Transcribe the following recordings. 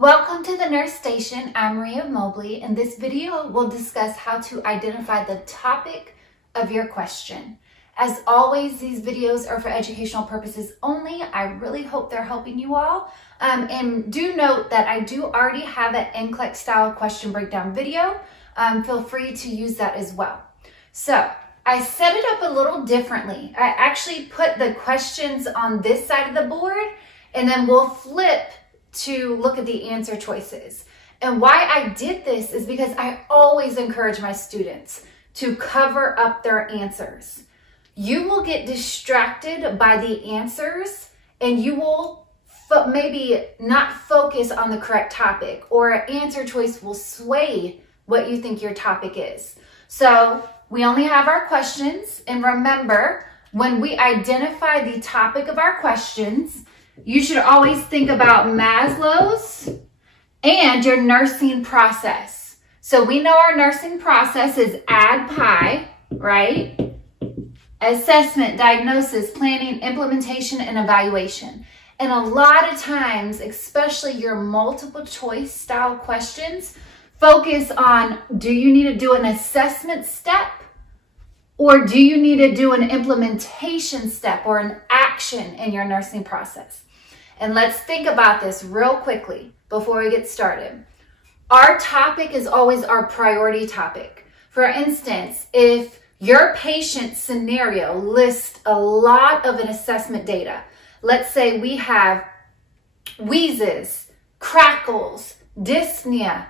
Welcome to the Nurse Station. I'm Maria Mobley. In this video, we'll discuss how to identify the topic of your question. As always, these videos are for educational purposes only. I really hope they're helping you all. And do note that I do already have an NCLEX style question breakdown video. Feel free to use that as well. So I set it up a little differently. I actually put the questions on this side of the board, and then we'll flip to look at the answer choices. And why I did this is because I always encourage my students to cover up their answers. You will get distracted by the answers and you will maybe not focus on the correct topic, or an answer choice will sway what you think your topic is. So we only have our questions, and remember, when we identify the topic of our questions, you should always think about Maslow's and your nursing process. So we know our nursing process is ADPI, right? Assessment, diagnosis, planning, implementation, and evaluation. And a lot of times, especially your multiple choice style questions, focus on, do you need to do an assessment step? Or do you need to do an implementation step or an action in your nursing process? And let's think about this real quickly before we get started. Our topic is always our priority topic. For instance, if your patient scenario lists a lot of an assessment data, let's say we have wheezes, crackles, dyspnea,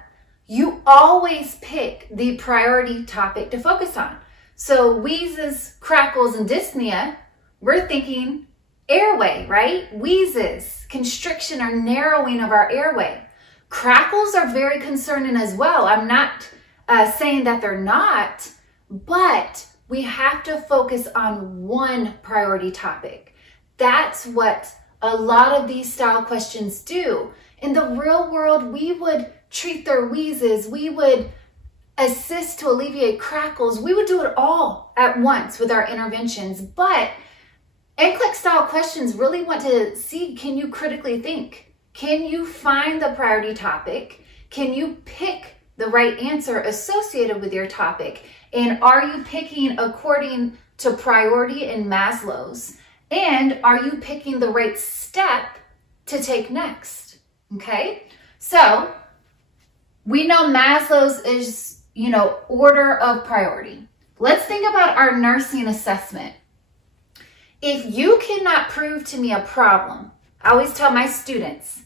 you always pick the priority topic to focus on. So wheezes, crackles, and dyspnea, we're thinking airway, right? Wheezes, constriction or narrowing of our airway. Crackles are very concerning as well. I'm not saying that they're not, but we have to focus on one priority topic. That's what a lot of these style questions do. In the real world, we would treat their wheezes, we would assist to alleviate crackles, we would do it all at once with our interventions. But NCLEX style questions really want to see, can you critically think? Can you find the priority topic? Can you pick the right answer associated with your topic? And are you picking according to priority in Maslow's? And are you picking the right step to take next? Okay, so we know Maslow's is, order of priority. Let's think about our nursing assessment. If you cannot prove to me a problem, I always tell my students,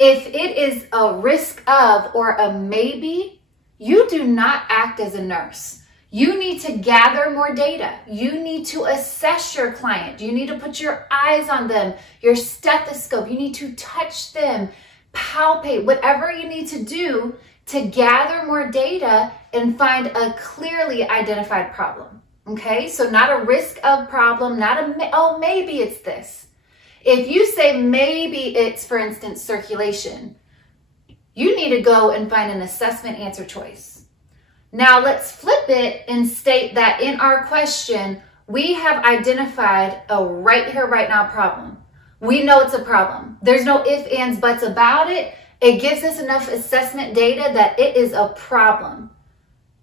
if it is a risk of or a maybe, you do not act as a nurse. You need to gather more data. You need to assess your client. You need to put your eyes on them, your stethoscope. You need to touch them, palpate, whatever you need to do to gather more data and find a clearly identified problem. Okay, so not a risk of problem, not oh, maybe it's this. If you say maybe it's, for instance, circulation, you need to go and find an assessment answer choice. Now let's flip it and state that in our question, we have identified a right here, right now problem. We know it's a problem. There's no ifs, ands, buts about it. It gives us enough assessment data that it is a problem.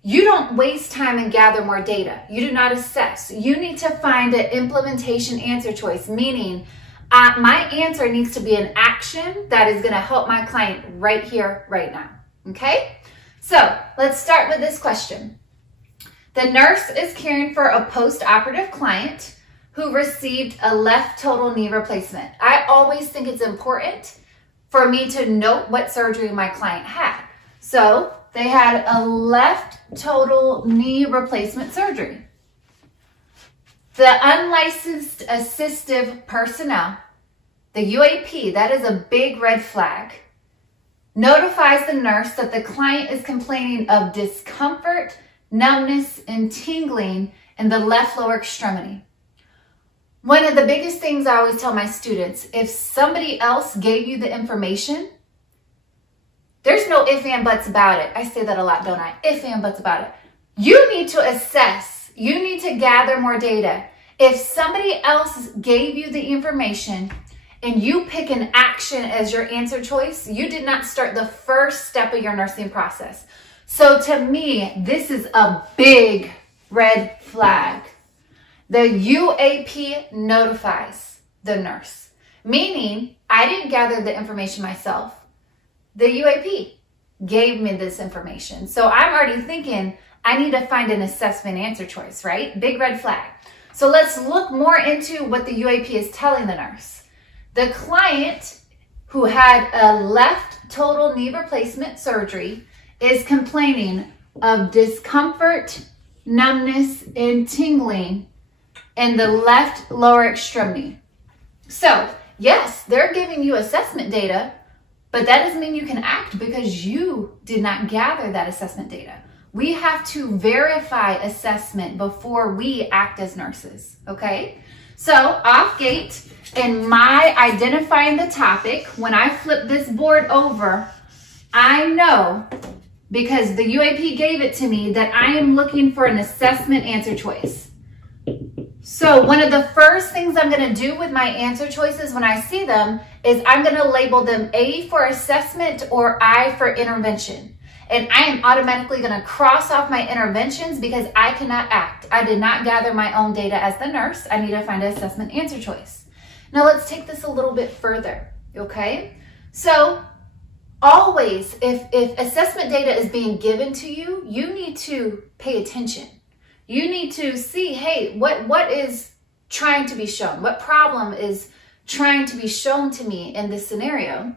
You don't waste time and gather more data. You do not assess. You need to find an implementation answer choice, meaning my answer needs to be an action that is going to help my client right here, right now. Okay? So let's start with this question. The nurse is caring for a post-operative client who received a left total knee replacement. I always think it's important for me to note what surgery my client had. So they had a left total knee replacement surgery. The unlicensed assistive personnel, the UAP, that is a big red flag, notifies the nurse that the client is complaining of discomfort, numbness, and tingling in the left lower extremity. One of the biggest things I always tell my students, if somebody else gave you the information, there's no ifs and buts about it. I say that a lot, don't I? Ifs and buts about it. You need to assess. You need to gather more data. If somebody else gave you the information and you pick an action as your answer choice, you did not start the first step of your nursing process. So to me, this is a big red flag. The UAP notifies the nurse, meaning I didn't gather the information myself. The UAP gave me this information. So I'm already thinking I need to find an assessment answer choice, right? Big red flag. So let's look more into what the UAP is telling the nurse. The client who had a left total knee replacement surgery is complaining of discomfort, numbness, and tingling in the left lower extremity. So yes, they're giving you assessment data, but that doesn't mean you can act because you did not gather that assessment data. We have to verify assessment before we act as nurses, okay? So off gate, in my identifying the topic, when I flip this board over, I know because the UAP gave it to me that I am looking for an assessment answer choice. So one of the first things I'm going to do with my answer choices when I see them is I'm going to label them A for assessment or I for intervention. And I am automatically going to cross off my interventions because I cannot act. I did not gather my own data as the nurse. I need to find an assessment answer choice. Now let's take this a little bit further, okay? So always, if assessment data is being given to you, you need to pay attention. You need to see, hey, what is trying to be shown? What problem is trying to be shown to me in this scenario?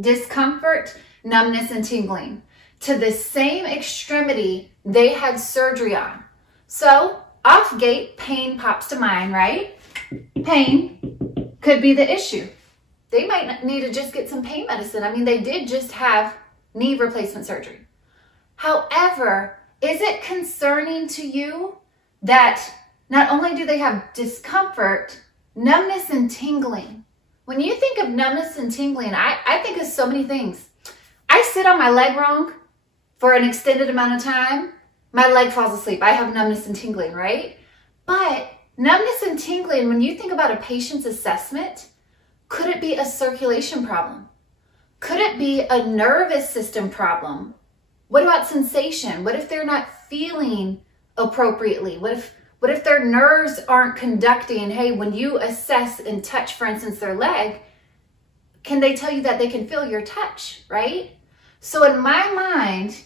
Discomfort, numbness, and tingling to the same extremity they had surgery on. So off gate, pain pops to mind, right? Pain could be the issue. They might need to just get some pain medicine. I mean, they did just have knee replacement surgery. However, is it concerning to you that not only do they have discomfort, numbness and tingling? When you think of numbness and tingling, I think of so many things. I sit on my leg wrong for an extended amount of time, my leg falls asleep. I have numbness and tingling, right? But numbness and tingling, when you think about a patient's assessment, could it be a circulation problem? Could it be a nervous system problem? What about sensation? What if they're not feeling appropriately? What if their nerves aren't conducting? Hey, when you assess and touch, for instance, their leg, can they tell you that they can feel your touch, right? So in my mind,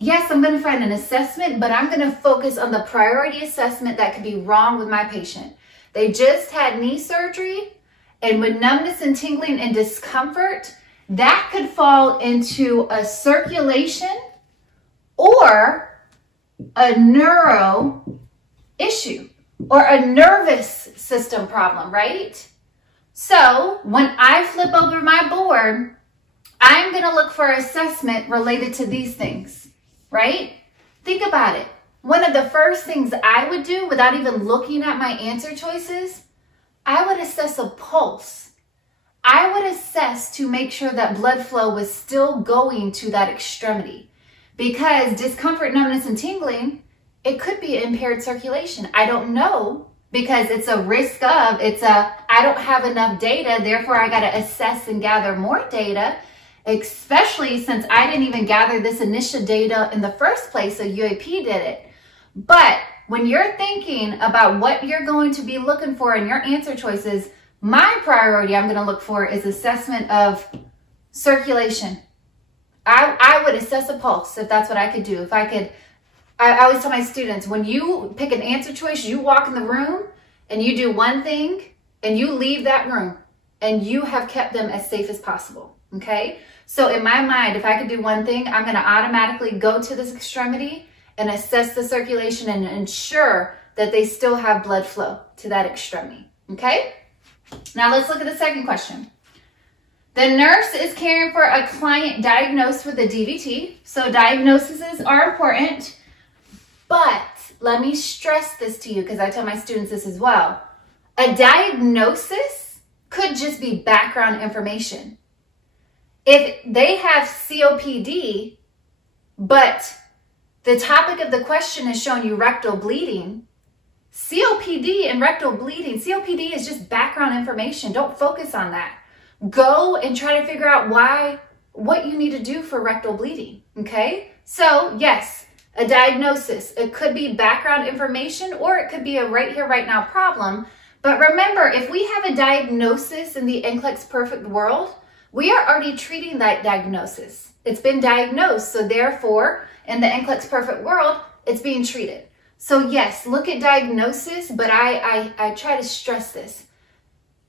yes, I'm going to find an assessment, but I'm going to focus on the priority assessment that could be wrong with my patient. They just had knee surgery, and with numbness and tingling and discomfort, that could fall into a circulation or a neuro issue or a nervous system problem, right? So when I flip over my board, I'm going to look for assessment related to these things, right? Think about it. One of the first things I would do without even looking at my answer choices, I would assess a pulse. I would assess to make sure that blood flow was still going to that extremity, because discomfort, numbness, and tingling, it could be impaired circulation. I don't know, because it's a risk of, I don't have enough data, therefore I got to assess and gather more data, especially since I didn't even gather this initial data in the first place, so UAP did it. But when you're thinking about what you're going to be looking for in your answer choices, my priority I'm going to look for is assessment of circulation. I would assess a pulse if that's what I could do. If I could, I always tell my students, when you pick an answer choice, you walk in the room and you do one thing and you leave that room and you have kept them as safe as possible. Okay? So in my mind, if I could do one thing, I'm going to automatically go to this extremity and assess the circulation and ensure that they still have blood flow to that extremity. Okay? Now let's look at the second question. The nurse is caring for a client diagnosed with a DVT. So diagnoses are important, but let me stress this to you because I tell my students this as well. A diagnosis could just be background information. If they have COPD, but the topic of the question is showing you rectal bleeding, COPD and rectal bleeding. COPD is just background information. Don't focus on that. Go and try to figure out what you need to do for rectal bleeding, okay? So yes, a diagnosis. It could be background information or it could be a right here, right now problem. But remember, if we have a diagnosis in the NCLEX perfect world, we are already treating that diagnosis. It's been diagnosed, so therefore, in the NCLEX perfect world, it's being treated. So yes, look at diagnosis, but I try to stress this.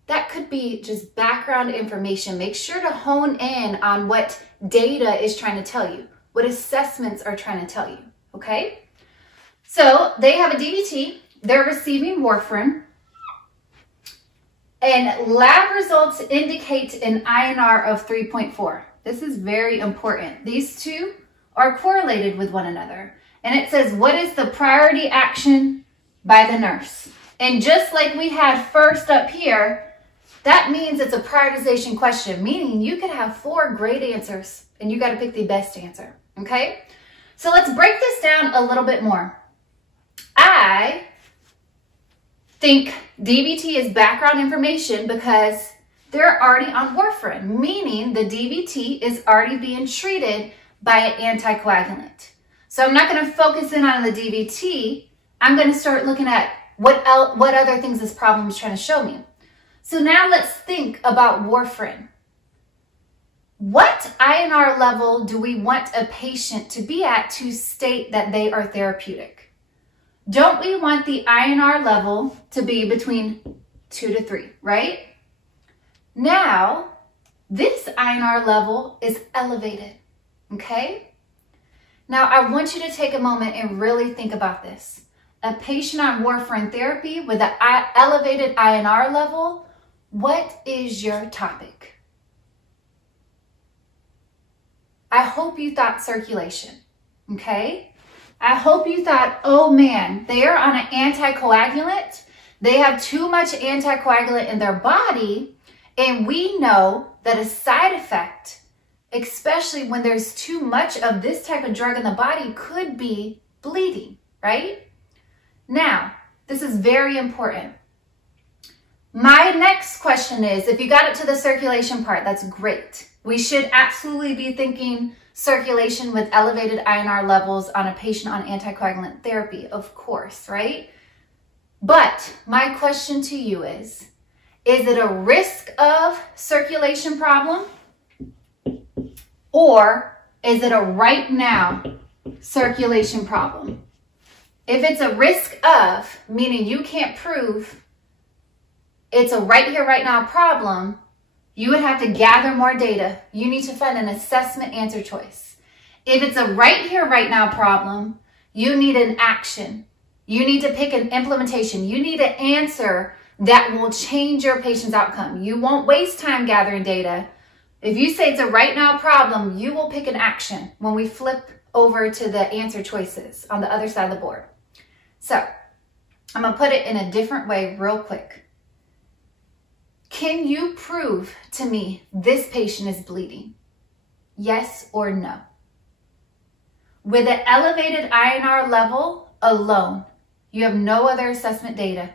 That could be just background information. Make sure to hone in on what data is trying to tell you, what assessments are trying to tell you, okay? So they have a DVT, they're receiving warfarin, and lab results indicate an INR of 3.4. This is very important. These two are correlated with one another. And it says, what is the priority action by the nurse? And just like we had first up here, that means it's a prioritization question, meaning you could have 4 great answers and you got to pick the best answer, okay? So let's break this down a little bit more. I think DVT is background information because they're already on warfarin, meaning the DVT is already being treated by an anticoagulant. So I'm not going to focus in on the DVT. I'm going to start looking at what other things this problem is trying to show me. So now let's think about warfarin. What INR level do we want a patient to be at to state that they are therapeutic? Don't we want the INR level to be between 2 to 3, right? Now, this INR level is elevated, okay? Now, I want you to take a moment and really think about this. A patient on warfarin therapy with an elevated INR level, what is your topic? I hope you thought circulation, okay? I hope you thought, oh man, they are on an anticoagulant. They have too much anticoagulant in their body, and we know that a side effect, especially when there's too much of this type of drug in the body, could be bleeding, right? Now, this is very important. My next question is, if you got it to the circulation part, that's great. We should absolutely be thinking circulation with elevated INR levels on a patient on anticoagulant therapy, of course, right? But my question to you is it a risk of circulation problem? Or is it a right now circulation problem? If it's a risk of, meaning you can't prove it's a right here, right now problem, you would have to gather more data. You need to find an assessment answer choice. If it's a right here, right now problem, you need an action. You need to pick an implementation. You need an answer that will change your patient's outcome. You won't waste time gathering data. If you say it's a right now problem, you will pick an action when we flip over to the answer choices on the other side of the board. So I'm going to put it in a different way real quick. Can you prove to me this patient is bleeding? Yes or no? With an elevated INR level alone, you have no other assessment data.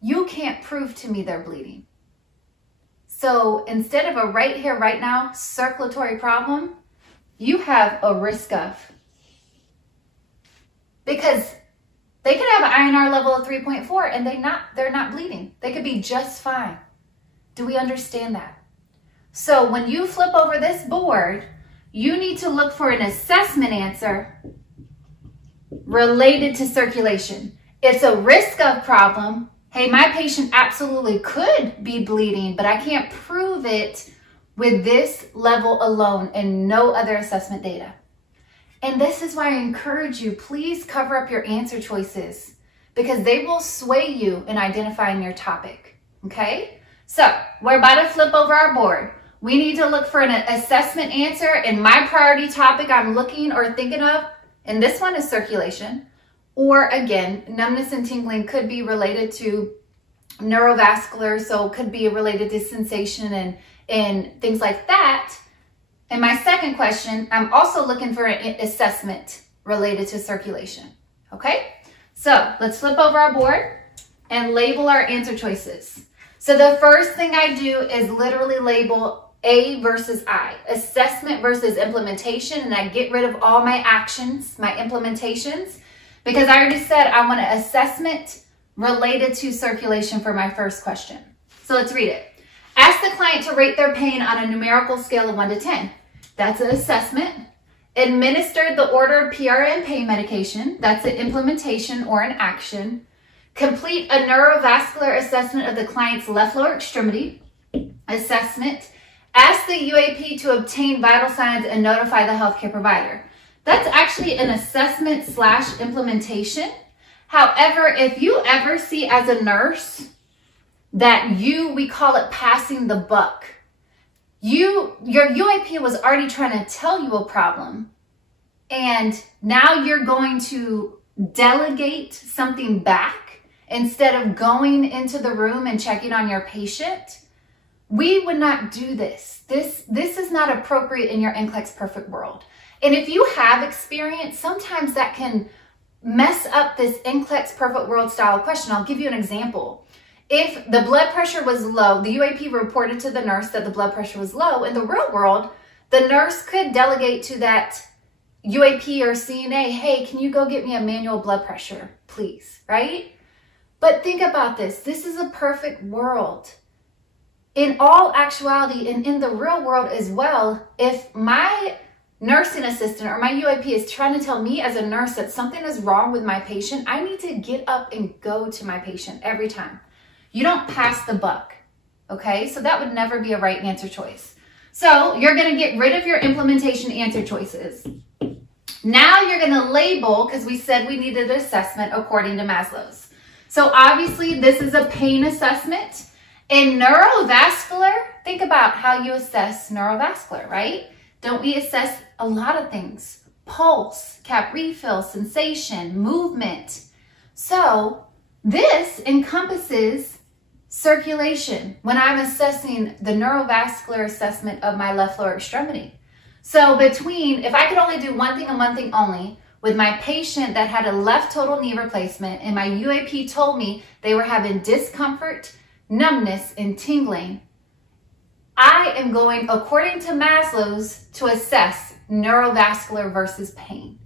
You can't prove to me they're bleeding. So instead of a right here, right now circulatory problem, you have a risk of. Because they could have an INR level of 3.4 and they're not bleeding. They could be just fine. Do we understand that? So when you flip over this board, you need to look for an assessment answer related to circulation. It's a risk of problem. Hey, my patient absolutely could be bleeding, but I can't prove it with this level alone and no other assessment data. And this is why I encourage you, please cover up your answer choices because they will sway you in identifying your topic, okay? So we're about to flip over our board. We need to look for an assessment answer, and my priority topic I'm looking or thinking of, and this one is circulation. Or again, numbness and tingling could be related to neurovascular, so it could be related to sensation and things like that. And my second question, I'm also looking for an assessment related to circulation, okay? So let's flip over our board and label our answer choices. So the first thing I do is literally label A versus I, assessment versus implementation, and I get rid of all my actions, my implementations, because I already said I want an assessment related to circulation for my first question. So let's read it. Ask the client to rate their pain on a numerical scale of 1 to 10. That's an assessment. Administered the ordered PRN pain medication. That's an implementation or an action. Complete a neurovascular assessment of the client's left lower extremity. Assessment. Ask the UAP to obtain vital signs and notify the healthcare provider. That's actually an assessment / implementation. However, if you ever see as a nurse that we call it passing the buck. Your UAP was already trying to tell you a problem, and now you're going to delegate something back instead of going into the room and checking on your patient. We would not do this. This is not appropriate in your NCLEX perfect world. And if you have experience, sometimes that can mess up this NCLEX perfect world style question. I'll give you an example. If the blood pressure was low, the UAP reported to the nurse that the blood pressure was low. In the real world, the nurse could delegate to that UAP or CNA, hey, can you go get me a manual blood pressure, please, right? But think about this. This is a perfect world. In all actuality, and in the real world as well, if my nursing assistant or my UAP is trying to tell me as a nurse that something is wrong with my patient, I need to get up and go to my patient every time. You don't pass the buck, okay? So that would never be a right answer choice. So you're gonna get rid of your implementation answer choices. Now you're gonna label, because we said we needed an assessment according to Maslow's. So obviously this is a pain assessment. In neurovascular, think about how you assess neurovascular, right? Don't we assess a lot of things? Pulse, cap refill, sensation, movement. So this encompasses circulation when I'm assessing the neurovascular assessment of my left lower extremity. So if I could only do one thing and one thing only, with my patient that had a left total knee replacement and my UAP told me they were having discomfort, numbness, and tingling, I am going, according to Maslow's, to assess neurovascular versus pain,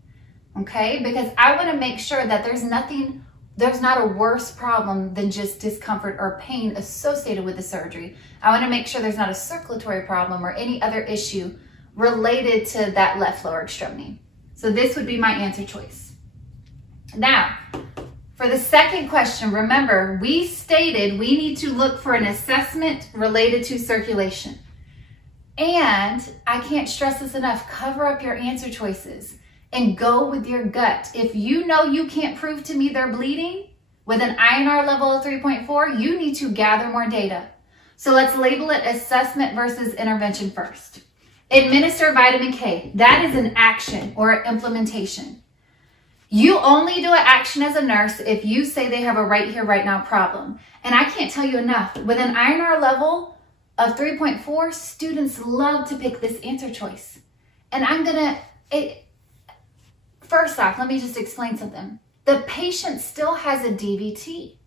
okay? Because I want to make sure that there's not a worse problem than just discomfort or pain associated with the surgery. I want to make sure there's not a circulatory problem or any other issue related to that left lower extremity. So this would be my answer choice. Now, for the second question, remember, we stated we need to look for an assessment related to circulation. And I can't stress this enough, cover up your answer choices and go with your gut. If you know you can't prove to me they're bleeding with an INR level of 3.4, you need to gather more data. So let's label it assessment versus intervention first. Administer vitamin K. That is an action or implementation. You only do an action as a nurse if you say they have a right here, right now problem. And I can't tell you enough. With an INR level of 3.4, students love to pick this answer choice. And first off, let me just explain something. The patient still has a DVT.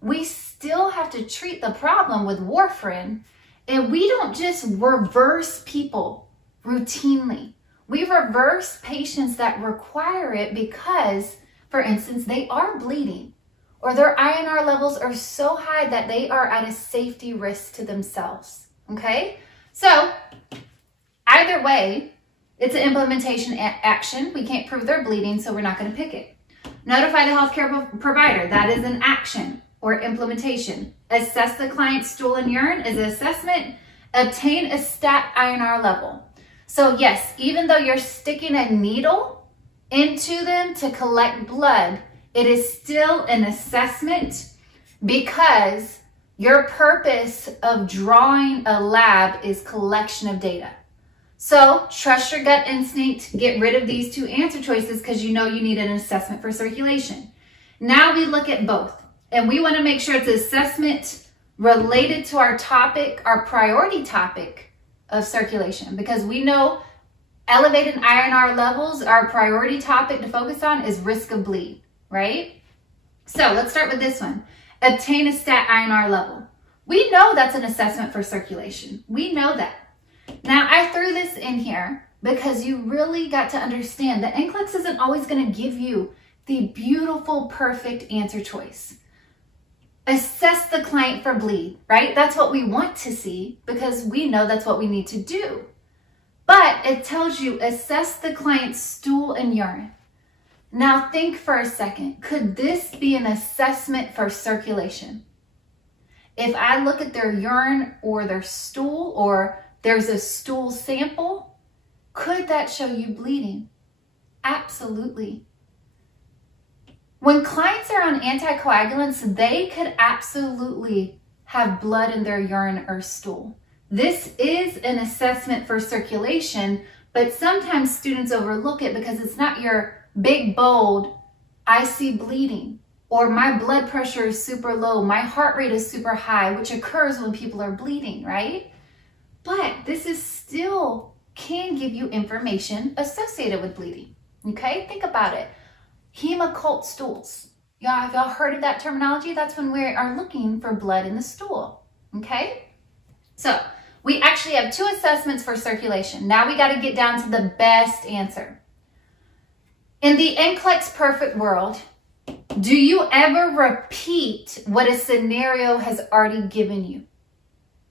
We still have to treat the problem with warfarin, and we don't just reverse people routinely. We reverse patients that require it because, for instance, they are bleeding or their INR levels are so high that they are at a safety risk to themselves, okay? So either way, it's an implementation action. We can't prove they're bleeding, so we're not going to pick it. Notify the healthcare provider. That is an action or implementation. Assess the client's stool and urine is an assessment. Obtain a stat INR level. So yes, even though you're sticking a needle into them to collect blood, it is still an assessment because your purpose of drawing a lab is collection of data. So trust your gut instinct, get rid of these two answer choices because you know you need an assessment for circulation. Now we look at both, and we want to make sure it's an assessment related to our topic, our priority topic of circulation, because we know elevated INR levels, our priority topic to focus on is risk of bleed, right? So let's start with this one. Obtain a stat INR level. We know that's an assessment for circulation. We know that. Now I threw this in here because you really got to understand that NCLEX isn't always going to give you the beautiful, perfect answer choice. Assess the client for bleed, right? That's what we want to see because we know that's what we need to do. But it tells you assess the client's stool and urine. Now think for a second, could this be an assessment for circulation? If I look at their urine or their stool, or there's a stool sample, could that show you bleeding? Absolutely. When clients are on anticoagulants, they could absolutely have blood in their urine or stool. This is an assessment for circulation, but sometimes students overlook it because it's not your big, bold, I see bleeding, or my blood pressure is super low, my heart rate is super high, which occurs when people are bleeding, right? But this is still can give you information associated with bleeding, okay? Think about it. Hemoccult stools. Have y'all heard of that terminology? That's when we are looking for blood in the stool, okay? So we actually have 2 assessments for circulation. Now we got to get down to the best answer. In the NCLEX perfect world, do you ever repeat what a scenario has already given you?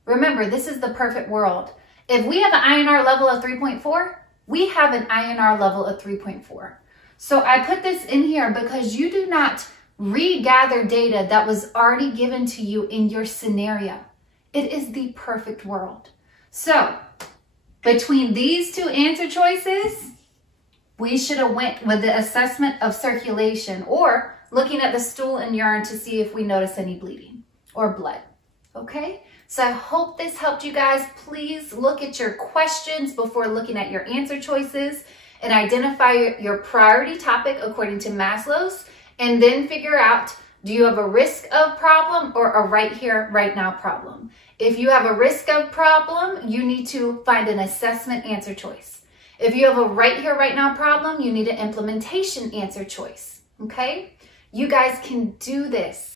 Remember, this is the perfect world. If we have an INR level of 3.4, we have an INR level of 3.4. So I put this in here because you do not regather data that was already given to you in your scenario. It is the perfect world. So between these 2 answer choices, we should have went with the assessment of circulation or looking at the stool and urine to see if we notice any bleeding or blood. Okay, so I hope this helped you guys. Please look at your questions before looking at your answer choices and identify your priority topic according to Maslow's, and then figure out, do you have a risk of problem or a right here, right now problem? If you have a risk of problem, you need to find an assessment answer choice. If you have a right here, right now problem, you need an implementation answer choice, okay? You guys can do this.